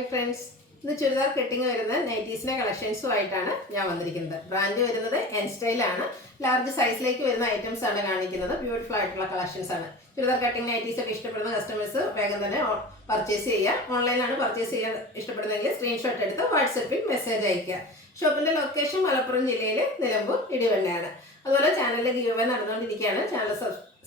Hi friends, ഇന്ന് churidar cutting വരുന്ന നൈറ്റീസിന്റെ കളക്ഷൻസുമായിട്ടാണ് ഞാൻ വന്നിരിക്കുന്നത്. ബ്രാൻഡ് വരുന്നത് എൻ സ്റ്റൈൽ ആണ്. ലാർജ് സൈസിലേക്ക് വരുന്ന ഐറ്റംസ് ആണ് കാണിക്കുന്നത്. ബ്യൂട്ടിഫുൾ ആയിട്ടുള്ള കളക്ഷൻസ് ആണ്. ചുരിദാർ കട്ടിങ് നൈറ്റീസ് ഒക്കെ ഇഷ്ടപ്പെടുന്ന കസ്റ്റമേഴ്സ് വേഗം തന്നെ പർച്ചേസ് ചെയ്യുക. ഓൺലൈനാണ് പർച്ചേസ് ചെയ്യാൻ ഇഷ്ടപ്പെടുന്നതെങ്കിൽ സ്ക്രീൻഷോട്ട് എടുത്ത് വാട്സപ്പിൽ മെസ്സേജ് അയക്കുക. ഷോപ്പിന്റെ ലൊക്കേഷൻ മലപ്പുറം ജില്ലയിൽ നിലമ്പൂർ ഇടിവണ്ണയാണ്. അതുപോലെ ചാനലിലെ ഗീവ് അവേ നടന്നുകൊണ്ടിരിക്കുകയാണ്. ചാനൽ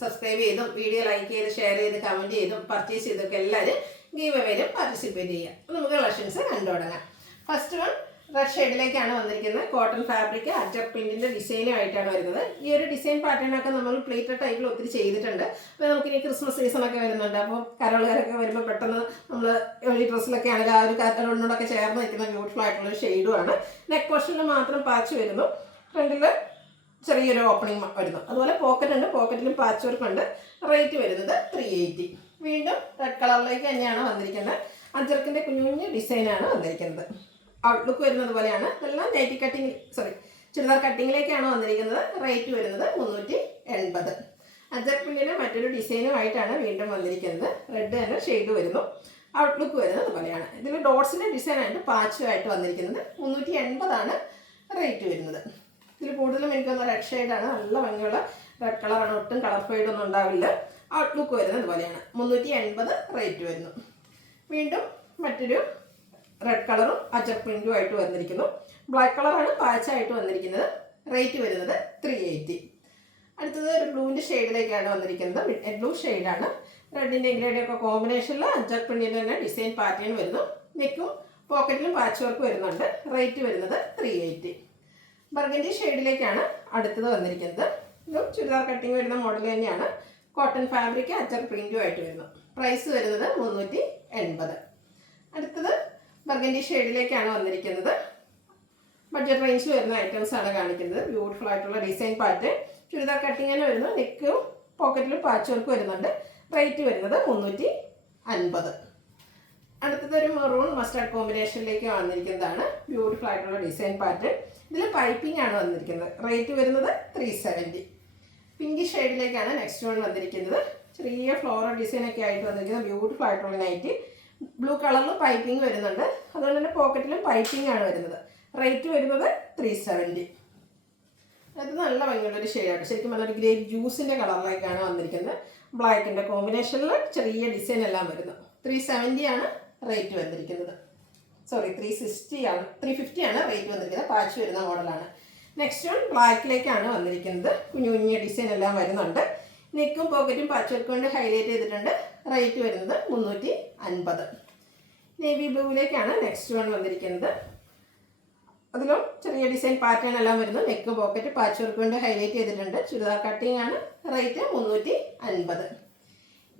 സബ്സ്ക്രൈബ് ചെയ്തും വീഡിയോ ലൈക്ക് ചെയ്ത് ഷെയർ ചെയ്ത് കമന്റ് ചെയ്തും പർച്ചേസ് ചെയ്തൊക്കെ എല്ലാവരും ഗീവ് അവേയിലും പാർട്ടിസിപ്പേറ്റ് ചെയ്യുക. നമുക്ക് കളക്ഷൻസ് കണ്ടു തുടങ്ങാം. ഫസ്റ്റ് വൺ റെഡ് ഷെയ്ഡിലേക്കാണ് വന്നിരിക്കുന്നത്. കോട്ടൺ ഫാബ്രിക് അറ്റക് പ്രിന്റിന്റെ ഡിസൈനുമായിട്ടാണ് വരുന്നത്. ഈ ഒരു ഡിസൈൻ പാറ്റേണൊക്കെ നമ്മൾ പ്ലേറ്റഡ് ടൈപ്പിൽ ഒത്തിരി ചെയ്തിട്ടുണ്ട്. അപ്പോൾ നമുക്കിനി ക്രിസ്മസ് സീസണൊക്കെ വരുന്നുണ്ട്. അപ്പോൾ കരോളുകാരൊക്കെ വരുമ്പോൾ പെട്ടെന്ന് നമ്മൾ ഈ ഡ്രസ്സിലൊക്കെ ആണെങ്കിൽ ആ ഒരു കരോളിനോടൊക്കെ ചേർന്ന് നിൽക്കുന്ന ബ്യൂട്ടിഫുൾ ആയിട്ടുള്ള ഷെയ്ഡുമാണ്. നെക്ക് പോർഷനിൽ മാത്രം പാച്ച് വരുന്നു. ഫ്രണ്ടിൽ ചെറിയൊരു ഓപ്പണിംഗ് വരുന്നു. അതുപോലെ പോക്കറ്റ് ഉണ്ട്. പോക്കറ്റിലും പാച്ച് വർക്ക് ഉണ്ട്. റേറ്റ് വരുന്നത് 380. വീണ്ടും റെഡ് കളറിലേക്ക് തന്നെയാണ് വന്നിരിക്കുന്നത്. അജർക്കിൻ്റെ കുഞ്ഞു കുഞ്ഞു ഡിസൈനാണ് വന്നിരിക്കുന്നത്. ഔട്ട്ലുക്ക് വരുന്നത് പോലെയാണ്. ഇതെല്ലാം നൈറ്റി കട്ടിങ് ചുരിദാർ കട്ടിങ്ങിലേക്കാണ് വന്നിരിക്കുന്നത്. റേറ്റ് വരുന്നത് 380. അജർക്ക് പ്രിന്റിന് മറ്റൊരു ഡിസൈനുമായിട്ടാണ് വീണ്ടും വന്നിരിക്കുന്നത്. റെഡ് തന്നെ ഷെയ്ഡ് വരുന്നു. ഔട്ട്ലുക്ക് വരുന്നത് പോലെയാണ്. ഇതിൽ ഡോട്ട്സിൻ്റെ ഡിസൈനായിട്ട് പാച്ചുമായിട്ട് വന്നിരിക്കുന്നത്. 380 റേറ്റ് വരുന്നത്. ഇതിൽ കൂടുതലും എനിക്കൊന്ന് റെഡ് ഷെയ്ഡാണ്. നല്ല ഭംഗിയുള്ള റെഡ് കളറാണ്. ഒട്ടും കളർ ഫെയ്ഡൊന്നും ഉണ്ടാവില്ല. ഔട്ട്ലുക്ക് വരുന്നത് പോലെയാണ്. 380 റേറ്റ് വരുന്നു. വീണ്ടും മറ്റൊരു റെഡ് കളറും അജർക്ക് പ്രിന്റും ആയിട്ട് വന്നിരിക്കുന്നു. ബ്ലാക്ക് കളറാണ് പാച്ചായിട്ട് വന്നിരിക്കുന്നത്. റേറ്റ് വരുന്നത് 380. അടുത്തത് ഒരു ബ്ലൂവിൻ്റെ ഷെയ്ഡിലേക്കാണ് വന്നിരിക്കുന്നത്. മിഡ് ബ്ലൂ ഷെയ്ഡാണ്. റെഡിൻ്റെ ഗ്രേഡിൻ്റെ ഒക്കെ കോമ്പിനേഷനിൽ അജർക്ക് പ്രിന്റിൻ്റെ തന്നെ ഡിസൈൻ പാറ്റേൺ വരുന്നു. നെക്കും പോക്കറ്റിലും പാച്ച് വർക്ക് വരുന്നുണ്ട്. റേറ്റ് വരുന്നത് 380. ബർഗൻഡി ഷെയ്ഡിലേക്കാണ് അടുത്തത് വന്നിരിക്കുന്നത്. ഇതും ചുരിദാർ കട്ടിങ് വരുന്ന മോഡൽ തന്നെയാണ്. കോട്ടൺ ഫാബ്രിക് അജർക്ക് പ്രിന്റും ആയിട്ട് വരുന്നു. പ്രൈസ് വരുന്നത് 380. അടുത്തത് ബർഗൻഡി ഷെയ്ഡിലേക്കാണ് വന്നിരിക്കുന്നത്. ബഡ്ജറ്റ് റേഞ്ചിൽ വരുന്ന ഐറ്റംസ് ആണ് കാണിക്കുന്നത്. ബ്യൂട്ടിഫുൾ ആയിട്ടുള്ള ഡിസൈൻ പാറ്റേൺ ചുരിദാർ കട്ടിങ് തന്നെ വരുന്നു. നെക്കും പോക്കറ്റിലും പാച്ച് വർക്ക് വരുന്നുണ്ട്. റേറ്റ് വരുന്നത് 350. അടുത്തത് ഒരു മെറൂൺ മസ്റ്റാർഡ് കോമ്പിനേഷനിലേക്ക് വന്നിരിക്കുന്നതാണ്. ബ്യൂട്ടിഫുൾ ആയിട്ടുള്ള ഡിസൈൻ പാറ്റേൺ. ഇതിൽ പൈപ്പിംഗ് ആണ് വന്നിരിക്കുന്നത്. റേറ്റ് വരുന്നത് 370. പിങ്ക് ഷെയ്ഡിലേക്കാണ് നെക്സ്റ്റ് വൺ വന്നിരിക്കുന്നത്. ചെറിയ ഫ്ലോറൽ ഡിസൈനൊക്കെ ആയിട്ട് വന്നിരിക്കുന്നത്. ബ്യൂട്ടിഫുൾ ആയിട്ടുള്ള നൈറ്റ്. ബ്ലൂ കളറിൽ പൈപ്പിംഗ് വരുന്നുണ്ട്. അതുപോലെ തന്നെ പോക്കറ്റിലും പൈപ്പിംഗ് ആണ് വരുന്നത്. റേറ്റ് വരുന്നത് 370. അത് നല്ല ഭംഗിയുള്ളൊരു ഷെയ്ഡാണ്. ശരിക്കും നല്ലൊരു ഗ്രേപ്പ് ജ്യൂസിൻ്റെ കളറിലേക്കാണ് വന്നിരിക്കുന്നത്. ബ്ലാക്കിൻ്റെ കോമ്പിനേഷനിൽ ചെറിയ ഡിസൈൻ എല്ലാം വരുന്നു. 370 റേറ്റ് വന്നിരിക്കുന്നത്. 350 റേറ്റ് വന്നിരിക്കുന്നത്. പാച്ച് വരുന്ന മോഡലാണ്. നെക്സ്റ്റ് വൺ ബ്ലാക്കിലേക്കാണ് വന്നിരിക്കുന്നത്. കുഞ്ഞു കുഞ്ഞു ഡിസൈൻ എല്ലാം വരുന്നുണ്ട്. നെക്കും പോക്കറ്റും പാച്ച് വർക്ക് കൊണ്ട് ഹൈലൈറ്റ് ചെയ്തിട്ടുണ്ട്. റേറ്റ് വരുന്നത് 350. നേവി ബ്ലൂവിലേക്കാണ് നെക്സ്റ്റ് വൺ വന്നിരിക്കുന്നത്. അതിലും ചെറിയ ഡിസൈൻ പാറ്റേൺ എല്ലാം വരുന്നു. നെക്ക് പോക്കറ്റ് പാച്ച് വർക്ക് കൊണ്ട് ഹൈലൈറ്റ് ചെയ്തിട്ടുണ്ട്. ചുരിദാർ കട്ടിങ് ആണ്. റേറ്റ് 350.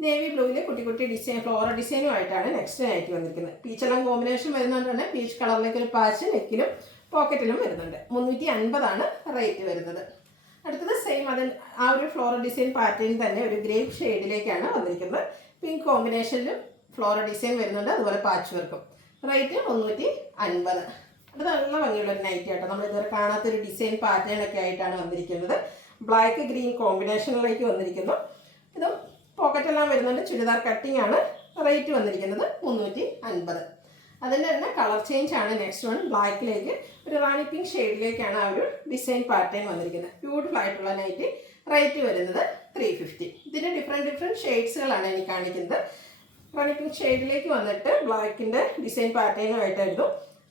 നേവി ബ്ലൂവിലെ കുട്ടി കുട്ടി ഡിസൈൻ ഫ്ലോറൽ ഡിസൈനുമായിട്ടാണ് നെക്സ്റ്റ് നൈറ്റ് വന്നിരിക്കുന്നത്. പീച്ചെല്ലാം കോമ്പിനേഷൻ വരുന്നതുകൊണ്ട് തന്നെ പീച്ച് കളറിലേക്ക് ഒരു പാച്ച് നെക്കിലും പോക്കറ്റിലും വരുന്നുണ്ട്. 350 റേറ്റ് വരുന്നത്. അടുത്തത് സെയിം ആ ഒരു ഫ്ലോറൽ ഡിസൈൻ പാറ്റേൺ തന്നെ ഒരു ഗ്രേപ്പ് ഷെയ്ഡിലേക്കാണ് വന്നിരിക്കുന്നത്. പിങ്ക് കോമ്പിനേഷനിലും ഫ്ലോറൽ ഡിസൈൻ വരുന്നുണ്ട്. അതുപോലെ പാച്ച് വർക്കും. റേറ്റ് 350. അത് നല്ല ഭംഗിയുള്ളൊരു നൈറ്റ് ആട്ടോ. നമ്മൾ ഇതുവരെ കാണാത്തൊരു ഡിസൈൻ പാറ്റേൺ ഒക്കെ ആയിട്ടാണ് വന്നിരിക്കുന്നത്. ബ്ലാക്ക് ഗ്രീൻ കോമ്പിനേഷനിലേക്ക് വന്നിരിക്കുന്നു. ഇതും പോക്കറ്റെല്ലാം വരുന്നുണ്ട്. ചുരിദാർ കട്ടിംഗ് ആണ്. റേറ്റ് വന്നിരിക്കുന്നത് 350. അതിൻ്റെ തന്നെ കളർ ചേഞ്ച് ആണ് നെക്സ്റ്റ് വൺ. ബ്ലാക്കിലേക്ക് ഒരു റാണി പിങ്ക് ഷെയ്ഡിലേക്കാണ് ആ ഒരു ഡിസൈൻ പാറ്റേൺ വന്നിരിക്കുന്നത്. ബ്യൂട്ടിഫുൾ ആയിട്ടുള്ള നൈറ്റ്. റേറ്റ് വരുന്നത് 350. ഇതിൻ്റെ ഡിഫറെൻറ്റ് ഷെയ്ഡ്സുകളാണ് എനിക്ക് കാണിക്കുന്നത്. റാണി പിങ്ക് ഷെയ്ഡിലേക്ക് വന്നിട്ട് ബ്ലാക്കിൻ്റെ ഡിസൈൻ പാറ്റേണുമായിട്ടായിരുന്നു.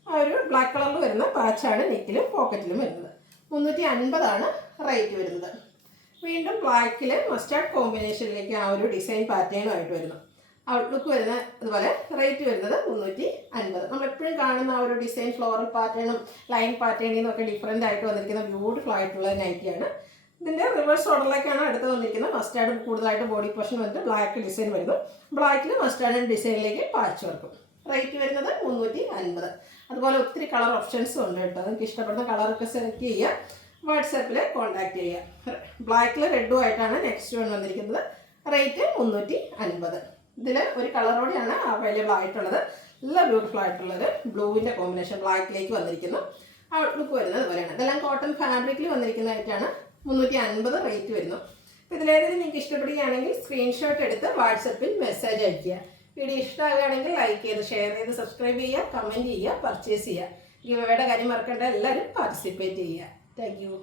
ആ ഒരു ബ്ലാക്ക് കളറിൽ വരുന്ന പാച്ചാണ് നെക്കിലും പോക്കറ്റിലും വരുന്നത്. 350 റേറ്റ് വരുന്നത്. വീണ്ടും ബ്ലാക്കിൽ മസ്റ്റാർഡ് കോമ്പിനേഷനിലേക്ക് ആ ഒരു ഡിസൈൻ പാറ്റേണുമായിട്ട് വരുന്നു. ഔട്ട്ലുക്ക് വരുന്ന അതുപോലെ റേറ്റ് വരുന്നത് 350. നമ്മളെപ്പോഴും കാണുന്ന ആ ഒരു ഡിസൈൻ ഫ്ലോറൽ പാറ്റേണും ലൈൻ പാറ്റേണിൽ നിന്നൊക്കെ ഡിഫറെൻ്റ് ആയിട്ട് വന്നിരിക്കുന്ന ബ്യൂട്ടിഫുൾ ആയിട്ടുള്ള നൈറ്റിയാണ്. ഇതിൻ്റെ റിവേഴ്സ് ഓർഡറിലേക്കാണ് അടുത്ത് വന്നിരിക്കുന്നത്. മസ്റ്റാർഡ് കൂടുതലായിട്ട് ബോഡി പോർഷൻ വന്നിട്ട് ബ്ലാക്ക് ഡിസൈൻ വരുന്നു. ബ്ലാക്കിൽ മസ്റ്റാർഡ് ഡിസൈനിലേക്ക് പാച്ച് വർക്കും. റേറ്റ് വരുന്നത് 350. അതുപോലെ ഒത്തിരി കളർ ഓപ്ഷൻസും ഉണ്ട് കേട്ടോ. നിങ്ങൾക്ക് ഇഷ്ടപ്പെടുന്ന കളറൊക്കെ സെലക്ട് ചെയ്യുക. വാട്സാപ്പിൽ കോൺടാക്ട് ചെയ്യുക. ബ്ലാക്കിൽ റെഡും ആയിട്ടാണ് നെക്സ്റ്റ് വൺ വന്നിരിക്കുന്നത്. റേറ്റ് 350. ഇതിൽ ഒരു കളറോടെയാണ് അവൈലബിൾ ആയിട്ടുള്ളത്. നല്ല ബ്യൂട്ടിഫുൾ ആയിട്ടുള്ളത് ബ്ലൂവിൻ്റെ കോമ്പിനേഷൻ ബ്ലാക്കിലേക്ക് വന്നിരിക്കുന്നു. ഔട്ട്ലുക്ക് വരുന്നത് പോലെയാണ്. ഇതെല്ലാം കോട്ടൺ ഫാബ്രിക്കിൽ വന്നിരിക്കുന്നതായിട്ടാണ്. 350 റേറ്റ് വരുന്നു. അപ്പോൾ ഇതിലേതെങ്കിലും നിങ്ങൾക്ക് ഇഷ്ടപ്പെടുകയാണെങ്കിൽ സ്ക്രീൻഷോട്ട് എടുത്ത് വാട്സപ്പിൽ മെസ്സേജ് അയയ്ക്കുക. വീഡിയോ ഇഷ്ടമാകുകയാണെങ്കിൽ ലൈക്ക് ചെയ്ത് ഷെയർ ചെയ്ത് സബ്സ്ക്രൈബ് ചെയ്യുക, കമൻറ്റ് ചെയ്യുക, പർച്ചേസ് ചെയ്യുക. ഗിവ് അവേയുടെ കാര്യം മറക്കേണ്ട, എല്ലാവരും പാർട്ടിസിപ്പേറ്റ് ചെയ്യുക. Thank you.